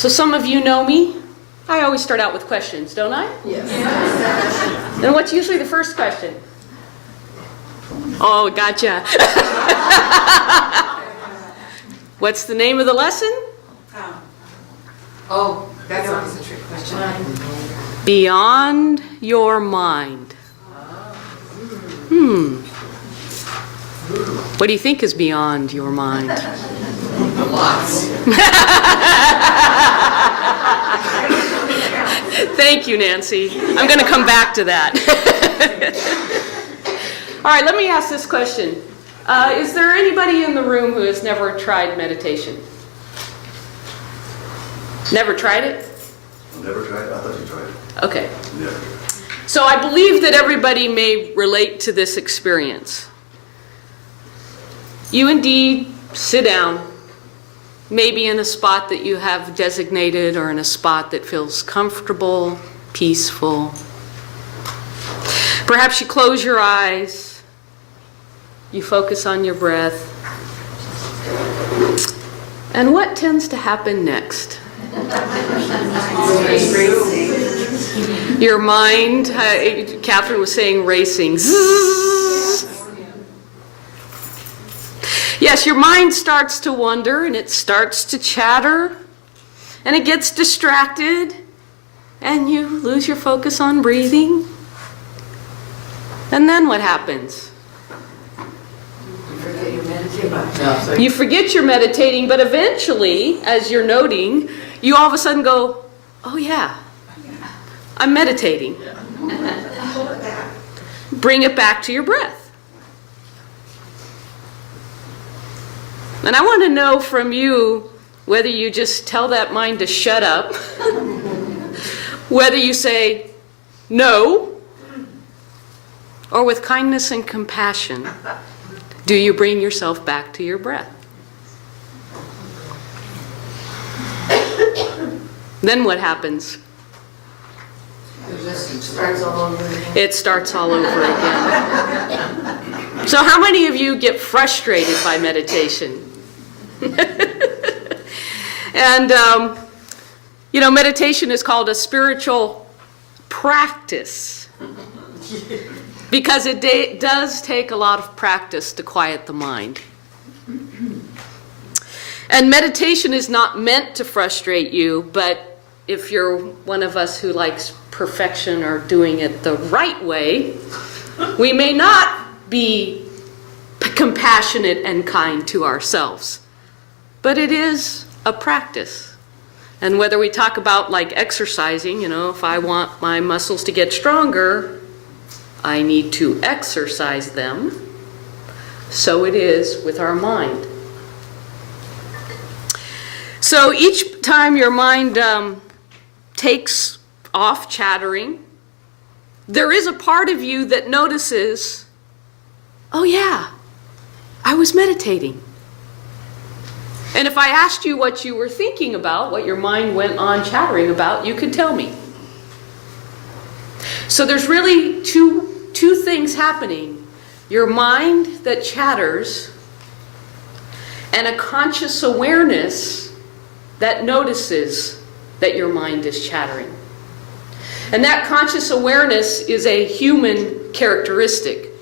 So some of you know me. I always start out with questions, don't I? Yes. And what's usually the first question? Oh, gotcha. What's the name of the lesson? Oh, that's always a trick question. Beyond your mind. What do you think is beyond your mind? Lots. Thank you, Nancy. I'm going to come back to that. All right, let me ask this question. Is there anybody in the room who has never tried meditation? Never tried it? Never tried it? I thought you tried it. Okay. Never. So I believe that everybody may relate to this experience. You indeed sit down, maybe in a spot that you have designated or in a spot that feels comfortable, peaceful. Perhaps you close your eyes, you focus on your breath. And what tends to happen next? Your mind, Catherine was saying racing. Zzz. Yes, your mind starts to wander and it starts to chatter and it gets distracted and you lose your focus on breathing. And then what happens? You forget you're meditating, but eventually, as you're noting, you all of a sudden go, oh yeah, I'm meditating. Bring it back to your breath. And I want to know from you whether you just tell that mind to shut up, whether you say no, or with kindness and compassion, do you bring yourself back to your breath? Then what happens? It starts all over again. It starts all over again. So how many of you get frustrated by meditation? And, meditation is called a spiritual practice because it does take a lot of practice to quiet the mind. And meditation is not meant to frustrate you, but if you're one of us who likes perfection or doing it the right way, we may not be compassionate and kind to ourselves. But it is a practice. And whether we talk about like exercising, if I want my muscles to get stronger, I need to exercise them. So it is with our mind. So each time your mind takes off chattering, there is a part of you that notices, oh yeah, I was meditating. And if I asked you what you were thinking about, what your mind went on chattering about, you could tell me. So there's really two things happening. Your mind that chatters and a conscious awareness that notices that your mind is chattering. And that conscious awareness is a human characteristic.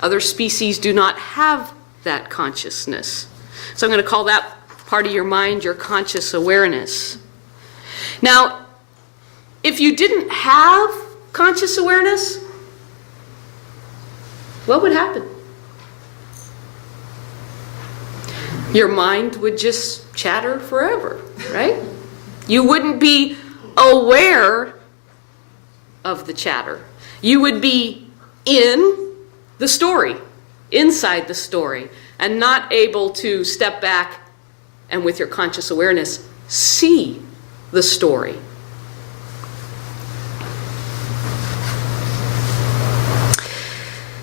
Other species do not have that consciousness. So I'm going to call that part of your mind your conscious awareness. Now, if you didn't have conscious awareness, what would happen? Your mind would just chatter forever, right? You wouldn't be aware of the chatter. You would be in the story, inside the story, and not able to step back and with your conscious awareness see the story.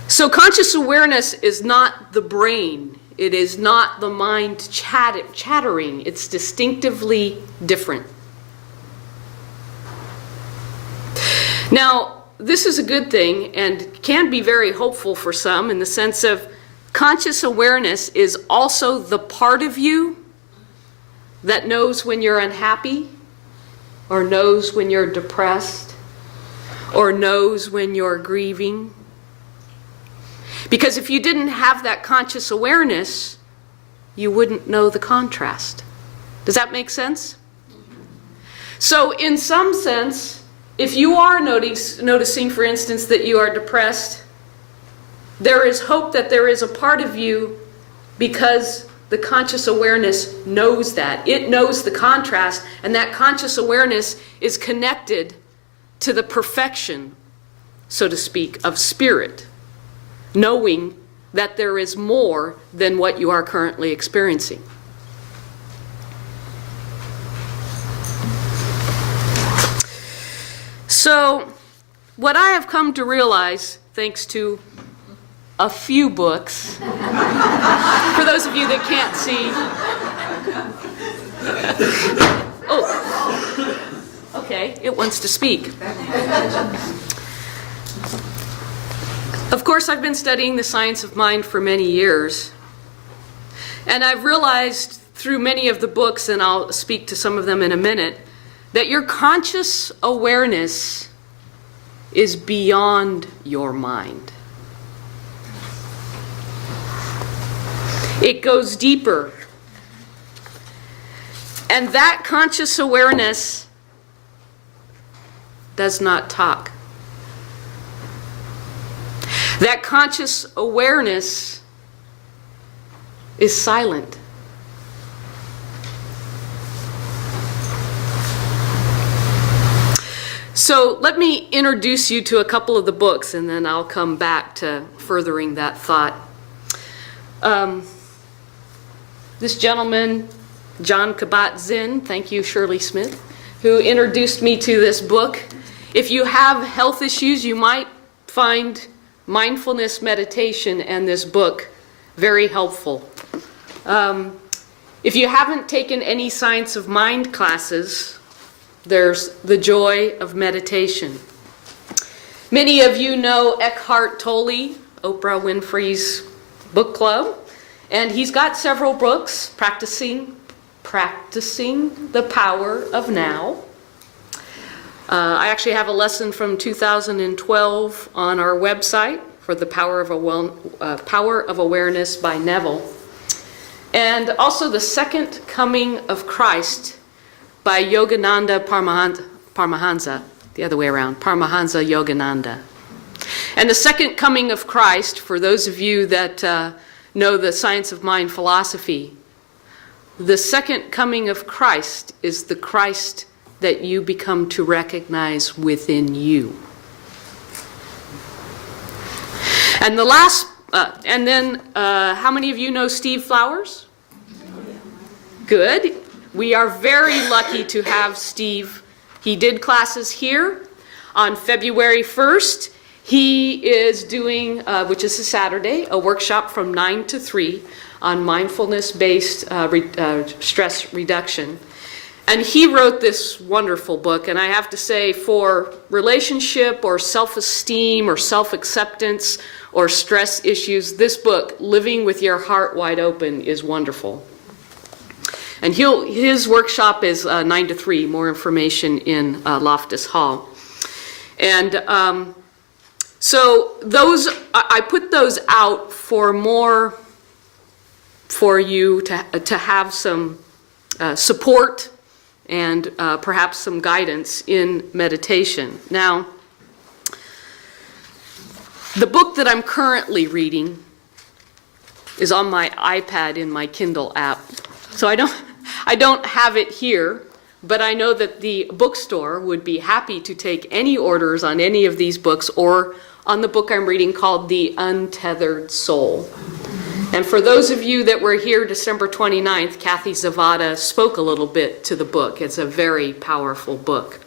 So conscious awareness is not the brain. It is not the mind chattering. It's distinctively different. Now, this is a good thing and can be very hopeful for some in the sense of conscious awareness is also the part of you that knows when you're unhappy or knows when you're depressed, or knows when you're grieving. Because if you didn't have that conscious awareness, you wouldn't know the contrast. Does that make sense? So in some sense, if you are noticing, for instance, that you are depressed, there is hope that there is a part of you, because the conscious awareness knows that. It knows the contrast, and that conscious awareness is connected to the perfection, so to speak, of spirit, knowing that there is more than what you are currently experiencing. So, what I have come to realize, thanks to a few books, for those of you that can't see. Oh, okay, it wants to speak. Of course, I've been studying the science of mind for many years, and I've realized through many of the books, and I'll speak to some of them in a minute, that your conscious awareness is beyond your mind. It goes deeper. And that conscious awareness does not talk. That conscious awareness is silent. So let me introduce you to a couple of the books, and then I'll come back to furthering that thought. This gentleman, John Kabat-Zinn, thank you, Shirley Smith, who introduced me to this book. If you have health issues, you might find mindfulness meditation and this book very helpful. If you haven't taken any science of mind classes, there's The Joy of Meditation. Many of you know Eckhart Tolle, Oprah Winfrey's book club, and he's got several books, Practicing the Power of Now. I actually have a lesson from 2012 on our website for the Power of Awareness by Neville. And also The Second Coming of Christ by Yogananda Paramahansa, the other way around, Paramahansa Yogananda. And The Second Coming of Christ, for those of you that know the science of mind philosophy, the second coming of Christ is the Christ that you become to recognize within you. And the last, how many of you know Steve Flowers? Good. We are very lucky to have Steve. He did classes here on February 1st. He is doing, which is a Saturday, a workshop from 9 to 3 on mindfulness-based stress reduction. And he wrote this wonderful book, and I have to say, for relationship or self-esteem or self-acceptance or stress issues, this book, Living with Your Heart Wide Open, is wonderful. And his workshop is 9 to 3, more information in Loftus Hall. And so those, I put those out for you to have some support and perhaps some guidance in meditation. Now, the book that I'm currently reading is on my iPad in my Kindle app. So I don't have it here, but I know that the bookstore would be happy to take any orders on any of these books or on the book I'm reading called The Untethered Soul. And for those of you that were here December 29th, Kathy Zavada spoke a little bit to the book. It's a very powerful book.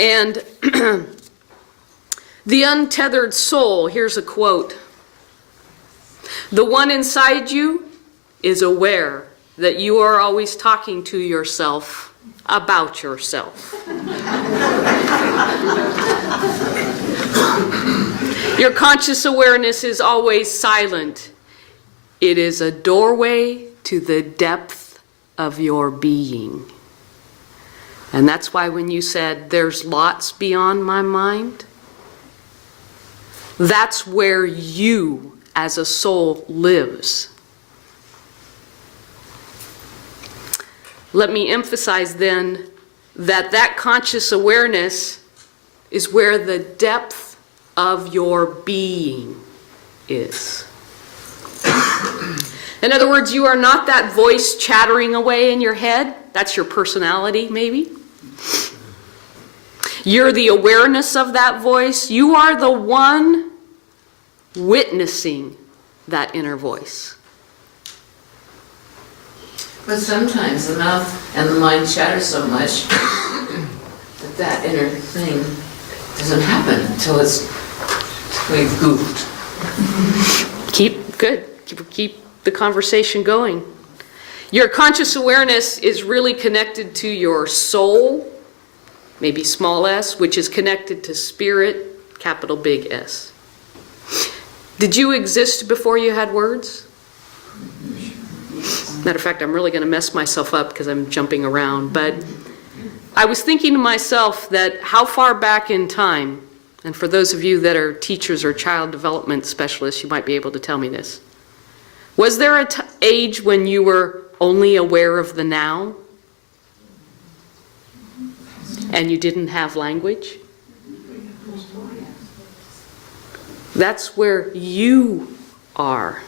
And The Untethered Soul, here's a quote. "The one inside you is aware that you are always talking to yourself about yourself. Your conscious awareness is always silent. It is a doorway to the depth of your being. And that's why when you said, there's lots beyond my mind, that's where you as a soul lives. Let me emphasize then that that conscious awareness is where the depth of your being is. In other words, you are not that voice chattering away in your head. That's your personality, maybe. You're the awareness of that voice. You are the one witnessing that inner voice. But sometimes the mouth and the mind chatter so much that that inner thing doesn't happen until it's we've goofed. Keep the conversation going. Your conscious awareness is really connected to your soul, maybe small s, which is connected to spirit, capital big S. Did you exist before you had words? Matter of fact, I'm really going to mess myself up because I'm jumping around, but I was thinking to myself that how far back in time, and for those of you that are teachers or child development specialists, you might be able to tell me this. Was there an age when you were only aware of the now? And you didn't have language? That's where you are.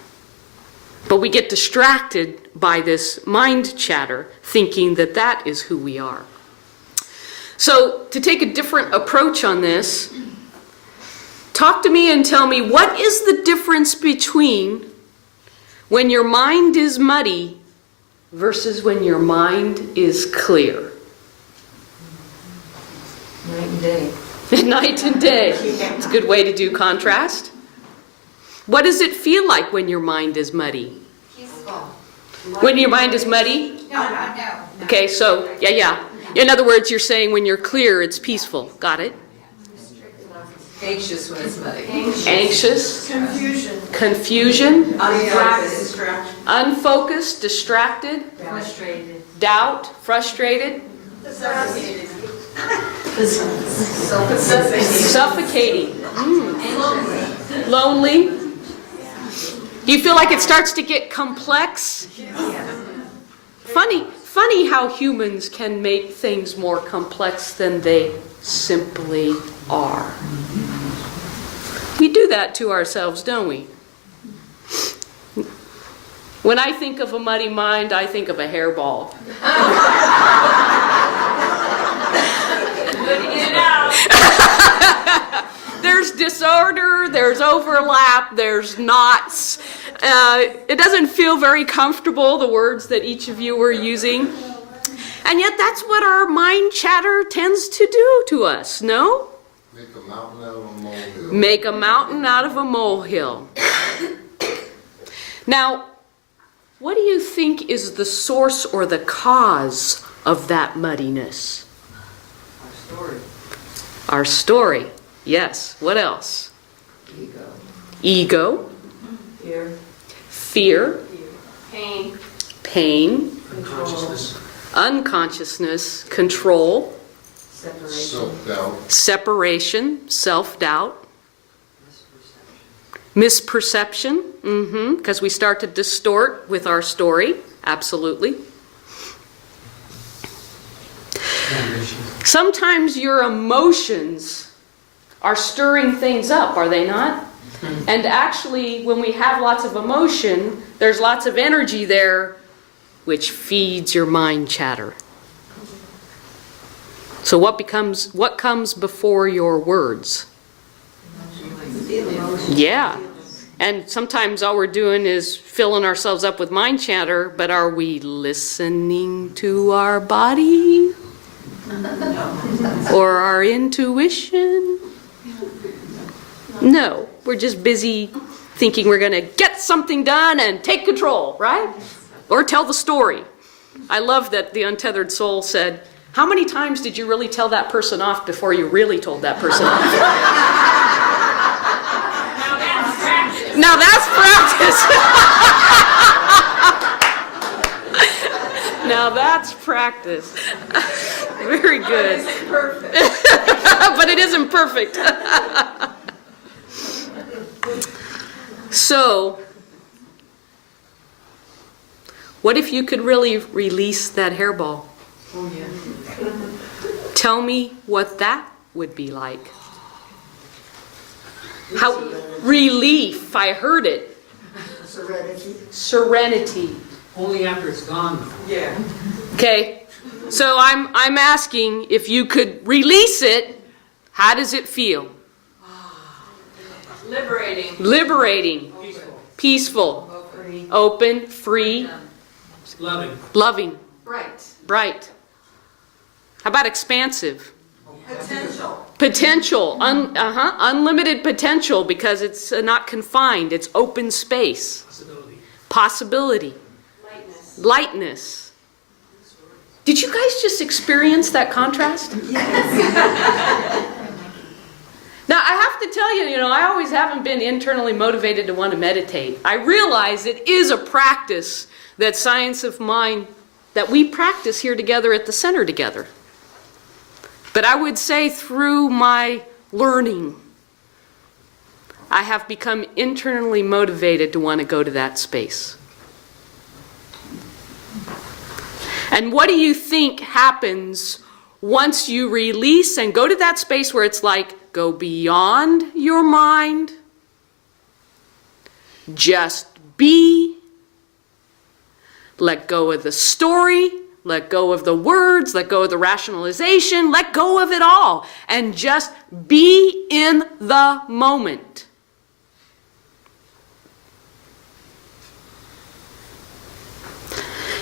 But we get distracted by this mind chatter, thinking that that is who we are. So, to take a different approach on this, talk to me and tell me, what is the difference between when your mind is muddy versus when your mind is clear? Night and day. Night and day. It's a good way to do contrast. What does it feel like when your mind is muddy? Peaceful. When your mind is muddy? No. Okay, so, yeah. In other words, you're saying when you're clear, it's peaceful. Got it? Anxious when it's muddy. Anxious. Confusion. Unfocused, distracted. Frustrated. Doubt, frustrated. Suffocating. Lonely. Do you feel like it starts to get complex? Funny how humans can make things more complex than they simply are. We do that to ourselves, don't we? When I think of a muddy mind, I think of a hairball. There's disorder, there's overlap, there's knots. It doesn't feel very comfortable, the words that each of you were using. And yet that's what our mind chatter tends to do to us, no? Make a mountain out of a molehill. Make a mountain out of a molehill. Now, what do you think is the source or the cause of that muddiness? Our story. Our story. Yes. What else? Ego. Ego. Fear. Fear. Pain. Pain. Unconsciousness. Unconsciousness. Control. Separation. Self-doubt. Separation. Self-doubt. Misperception. Because we start to distort with our story. Absolutely. Sometimes your emotions are stirring things up, are they not? And actually, when we have lots of emotion, there's lots of energy there, which feeds your mind chatter. So what comes before your words? Yeah. And sometimes all we're doing is filling ourselves up with mind chatter, but are we listening to our body? Or our intuition? No, we're just busy thinking we're going to get something done and take control, right? Or tell the story. I love that the untethered soul said, how many times did you really tell that person off before you really told that person off? Now that's practice. Now that's practice. Very good. Perfect. But it isn't perfect. So, what if you could really release that hairball? Oh, yeah. Tell me what that would be like. How relief, I heard it. Serenity. Only after it's gone, though. Yeah. Okay, so I'm asking if you could release it, how does it feel? Liberating. Liberating, Peaceful, peaceful, open, free, loving. loving, Bright. bright. How about expansive? Potential. Potential, unlimited potential because it's not confined, it's open space. Possibility. Possibility, Lightness. lightness. Did you guys just experience that contrast? Now, I have to tell you, I always haven't been internally motivated to want to meditate. I realize it is a practice, that science of mind, that we practice here together at the center together. But I would say through my learning, I have become internally motivated to want to go to that space. And what do you think happens once you release and go to that space where it's like, go beyond your mind, just be, let go of the story, let go of the words, let go of the rationalization, let go of it all, and just be in the moment.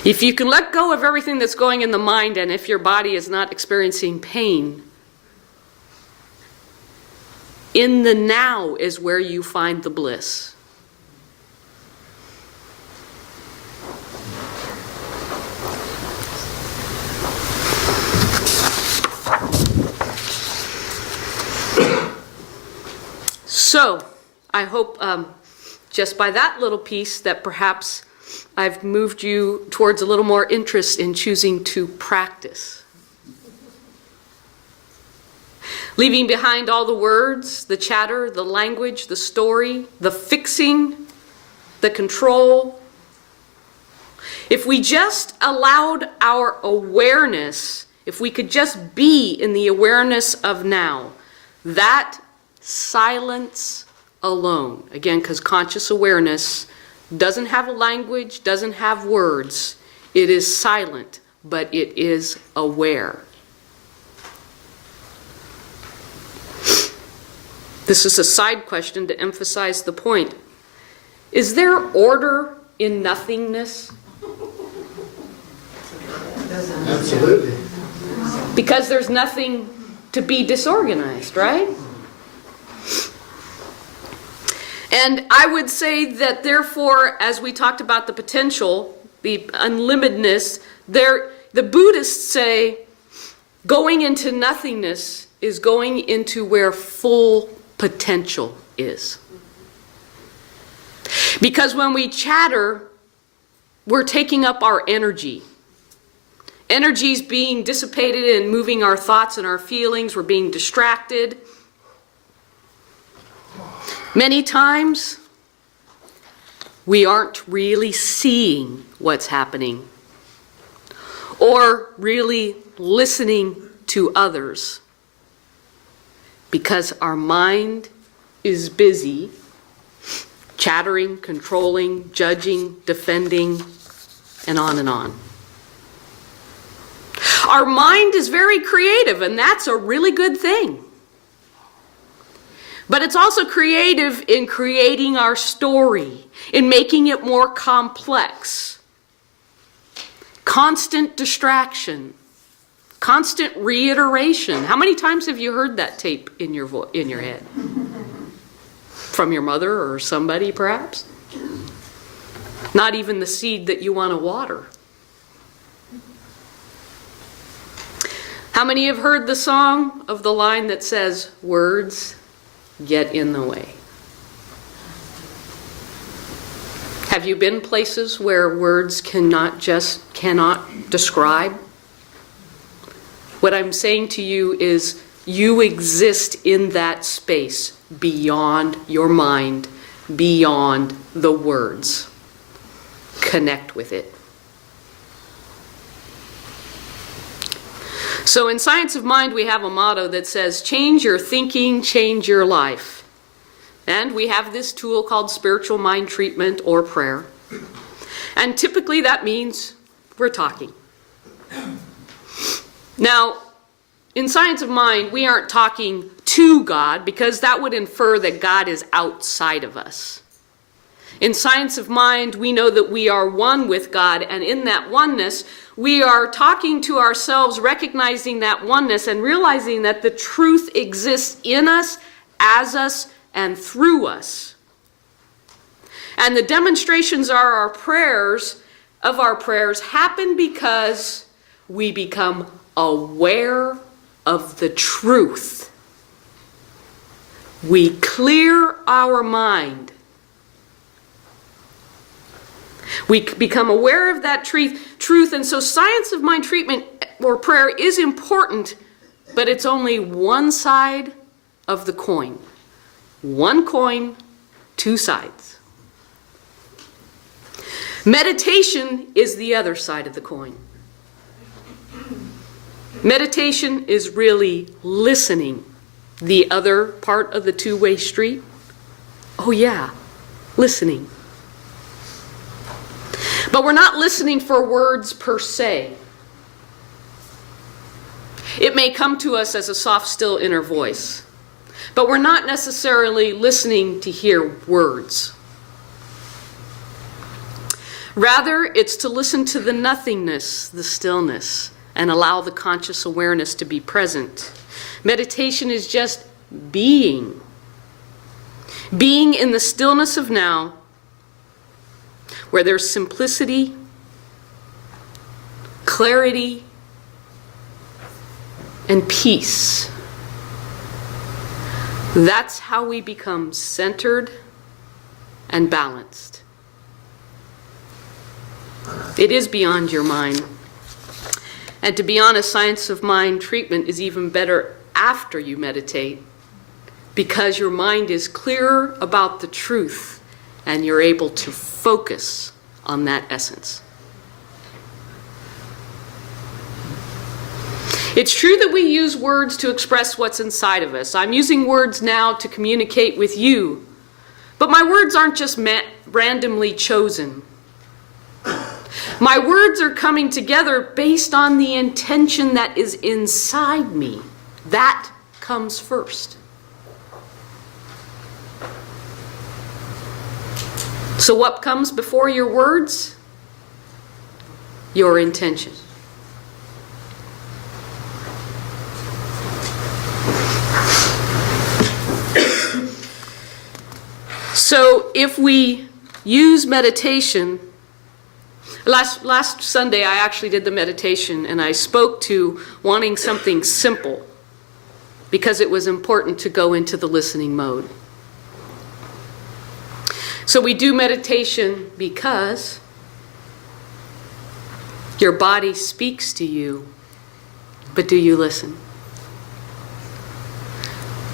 If you can let go of everything that's going in the mind, and if your body is not experiencing pain, in the now is where you find the bliss. So, I hope just by that little piece that perhaps I've moved you towards a little more interest in choosing to practice. Leaving behind all the words, the chatter, the language, the story, the fixing, the control. If we just allowed our awareness, if we could just be in the awareness of now, that silence alone, again, because conscious awareness doesn't have a language, doesn't have words. It is silent, but it is aware. This is a side question to emphasize the point. Is there order in nothingness? Absolutely. Because there's nothing to be disorganized, right? And I would say that therefore, as we talked about the potential, the unlimitedness, the Buddhists say going into nothingness is going into where full potential is. Because when we chatter, we're taking up our energy. Energy's being dissipated and moving our thoughts and our feelings. We're being distracted. Many times, we aren't really seeing what's happening or really listening to others because our mind is busy chattering, controlling, judging, defending, and on and on. Our mind is very creative, and that's a really good thing. But it's also creative in creating our story, in making it more complex. Constant distraction, constant reiteration. How many times have you heard that tape in your head? From your mother or somebody, perhaps? Not even the seed that you want to water. How many have heard the song of the line that says, words get in the way? Have you been places where words cannot describe What I'm saying to you is you exist in that space beyond your mind, beyond the words. Connect with it. So in Science of Mind, we have a motto that says, change your thinking, change your life. And we have this tool called spiritual mind treatment or prayer. And typically that means we're talking. Now, in Science of Mind, we aren't talking to God because that would infer that God is outside of us. In Science of Mind, we know that we are one with God, and in that oneness, we are talking to ourselves, recognizing that oneness and realizing that the truth exists in us, as us, and through us. And the demonstrations of our prayers happen because we become aware of the truth. We clear our mind. We become aware of that truth, and so Science of Mind treatment or prayer is important, but it's only one side of the coin. One coin, two sides. Meditation is the other side of the coin. Meditation is really listening. The other part of the two-way street? Oh yeah, listening. But we're not listening for words per se. It may come to us as a soft, still inner voice. But we're not necessarily listening to hear words. Rather, it's to listen to the nothingness, the stillness, and allow the conscious awareness to be present. Meditation is just being. Being in the stillness of now, where there's simplicity, clarity, and peace. That's how we become centered and balanced. It is beyond your mind. And to be honest, Science of Mind treatment is even better after you meditate, because your mind is clearer about the truth and you're able to focus on that essence. It's true that we use words to express what's inside of us. I'm using words now to communicate with you, but my words aren't just randomly chosen. My words are coming together based on the intention that is inside me. That comes first. So what comes before your words? Your intention. So if we use meditation, last Sunday I actually did the meditation and I spoke to wanting something simple because it was important to go into the listening mode. So we do meditation because your body speaks to you, but do you listen?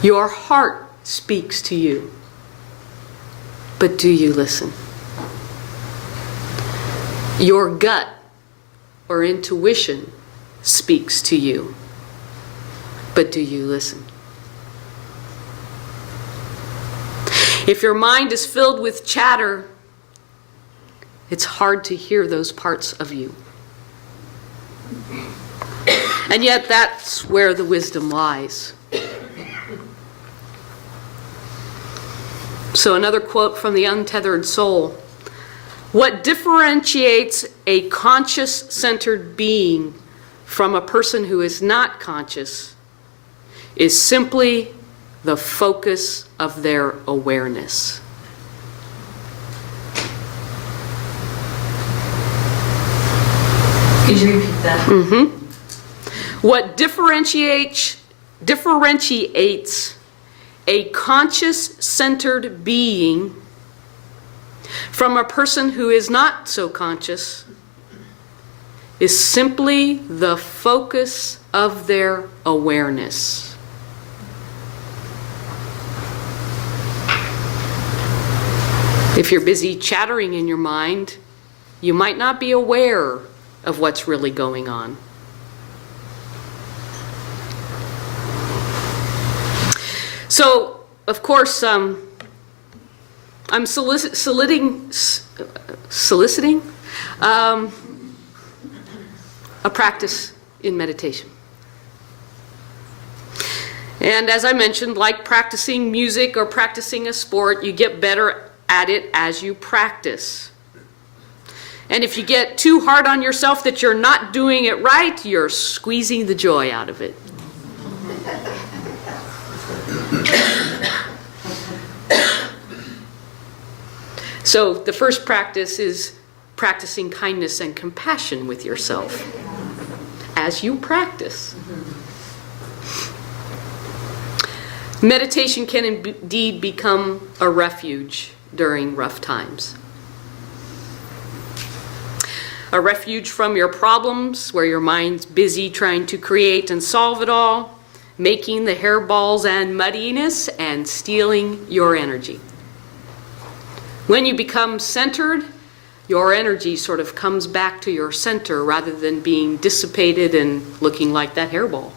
Your heart speaks to you, but do you listen? Your gut or intuition speaks to you, but do you listen? If your mind is filled with chatter, it's hard to hear those parts of you. And yet that's where the wisdom lies. So another quote from the Untethered Soul. What differentiates a conscious-centered being from a person who is not conscious is simply the focus of their awareness. Could you repeat that? Mm-hmm. What differentiates a conscious-centered being from a person who is not so conscious is simply the focus of their awareness. If you're busy chattering in your mind, you might not be aware of what's really going on. So, of course, I'm soliciting a practice in meditation. And as I mentioned, like practicing music or practicing a sport, you get better at it as you practice. And if you get too hard on yourself that you're not doing it right, you're squeezing the joy out of it. So the first practice is practicing kindness and compassion with yourself as you practice. Meditation can indeed become a refuge during rough times. A refuge from your problems, where your mind's busy trying to create and solve it all, making the hairballs and muddiness and stealing your energy. When you become centered, your energy sort of comes back to your center rather than being dissipated and looking like that hairball.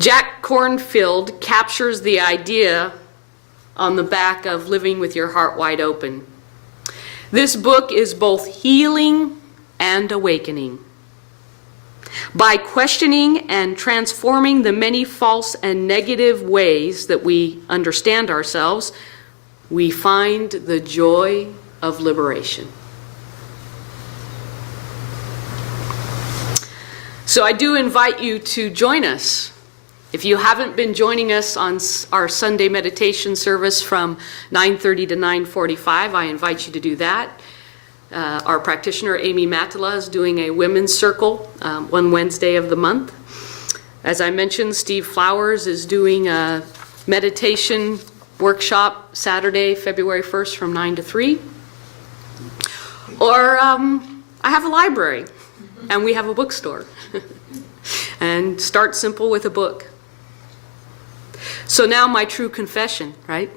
Jack Kornfield captures the idea on the back of Living with Your Heart Wide Open. This book is both healing and awakening. By questioning and transforming the many false and negative ways that we understand ourselves, we find the joy of liberation. So I do invite you to join us. If you haven't been joining us on our Sunday meditation service from 9:30 to 9:45, I invite you to do that. Our practitioner, Amy Matala, is doing a women's circle one Wednesday of the month. As I mentioned, Steve Flowers is doing a meditation workshop Saturday, February 1st from 9 to 3. Or I have a library, and we have a bookstore. And start simple with a book. So now my true confession, right?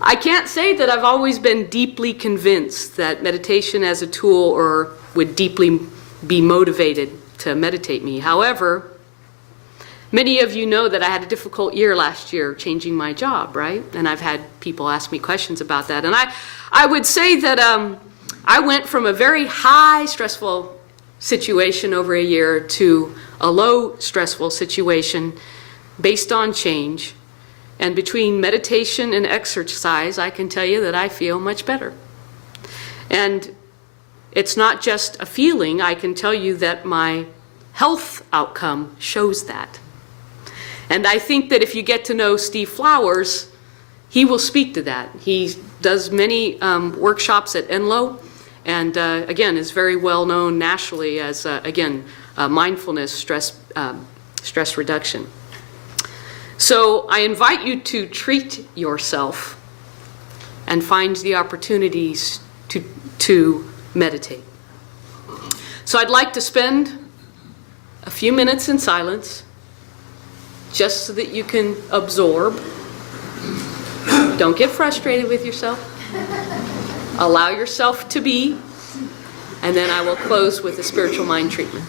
I can't say that I've always been deeply convinced that meditation as a tool or would deeply be motivated to meditate me. However, many of you know that I had a difficult year last year changing my job, right? And I've had people ask me questions about that. And I would say that I went from a very high stressful situation over a year to a low stressful situation based on change. And between meditation and exercise, I can tell you that I feel much better. And it's not just a feeling. I can tell you that my health outcome shows that. And I think that if you get to know Steve Flowers, he will speak to that. He does many workshops at Enloe, and again, is very well known nationally as, mindfulness, stress reduction. So I invite you to treat yourself and find the opportunities to meditate. So I'd like to spend a few minutes in silence just so that you can absorb. Don't get frustrated with yourself. Allow yourself to be, and then I will close with a spiritual mind treatment.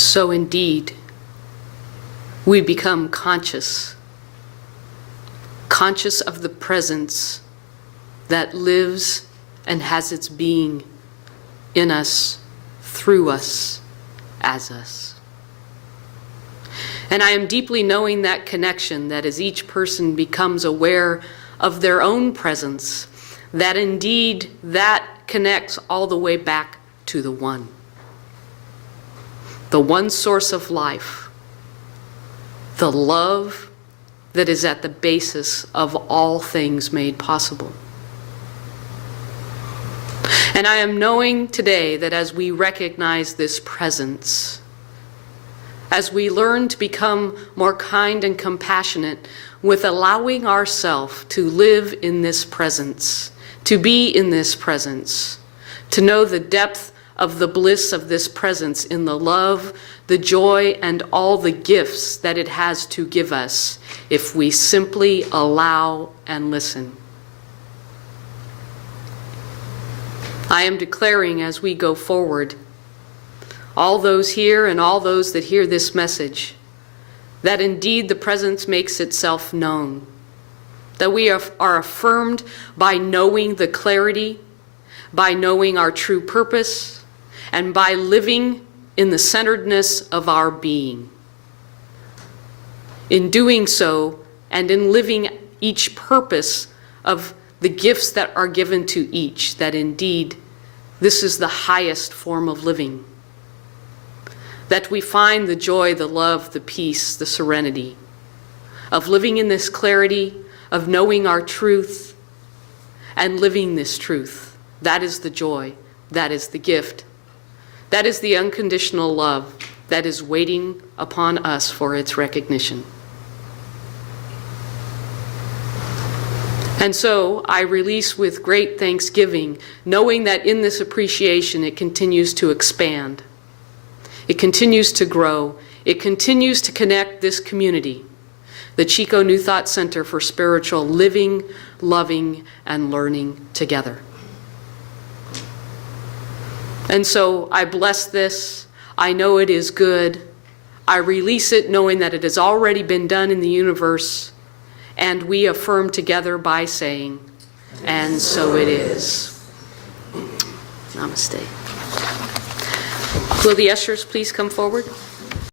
so indeed we become conscious of the presence that lives and has its being in us, through us, as us. And I am deeply knowing that connection, that as each person becomes aware of their own presence, that indeed that connects all the way back to the one source of life, the love that is at the basis of all things made possible. And I am knowing today that as we recognize this presence, as we learn to become more kind and compassionate with allowing ourselves to live in this presence, to be in this presence, to know the depth of the bliss of this presence in the love, the joy, and all the gifts that it has to give us if we simply allow and listen. I am declaring as we go forward, all those here and all those that hear this message, that indeed the presence makes itself known, that we are affirmed by knowing the clarity, by knowing our true purpose, and by living in the centeredness of our being. In doing so, and in living each purpose of the gifts that are given to each, that indeed this is the highest form of living. That we find the joy, the love, the peace, the serenity of living in this clarity, of knowing our truth, and living this truth. That is the joy, that is the gift. That is the unconditional love that is waiting upon us for its recognition. And so I release with great thanksgiving, knowing that in this appreciation it continues to expand. It continues to grow. It continues to connect this community, the Chico New Thought Center for Spiritual Living, Loving, and Learning together. And so I bless this. I know it is good. I release it knowing that it has already been done in the universe. And we affirm together by saying, and so it is. Namaste. Will the ushers please come forward?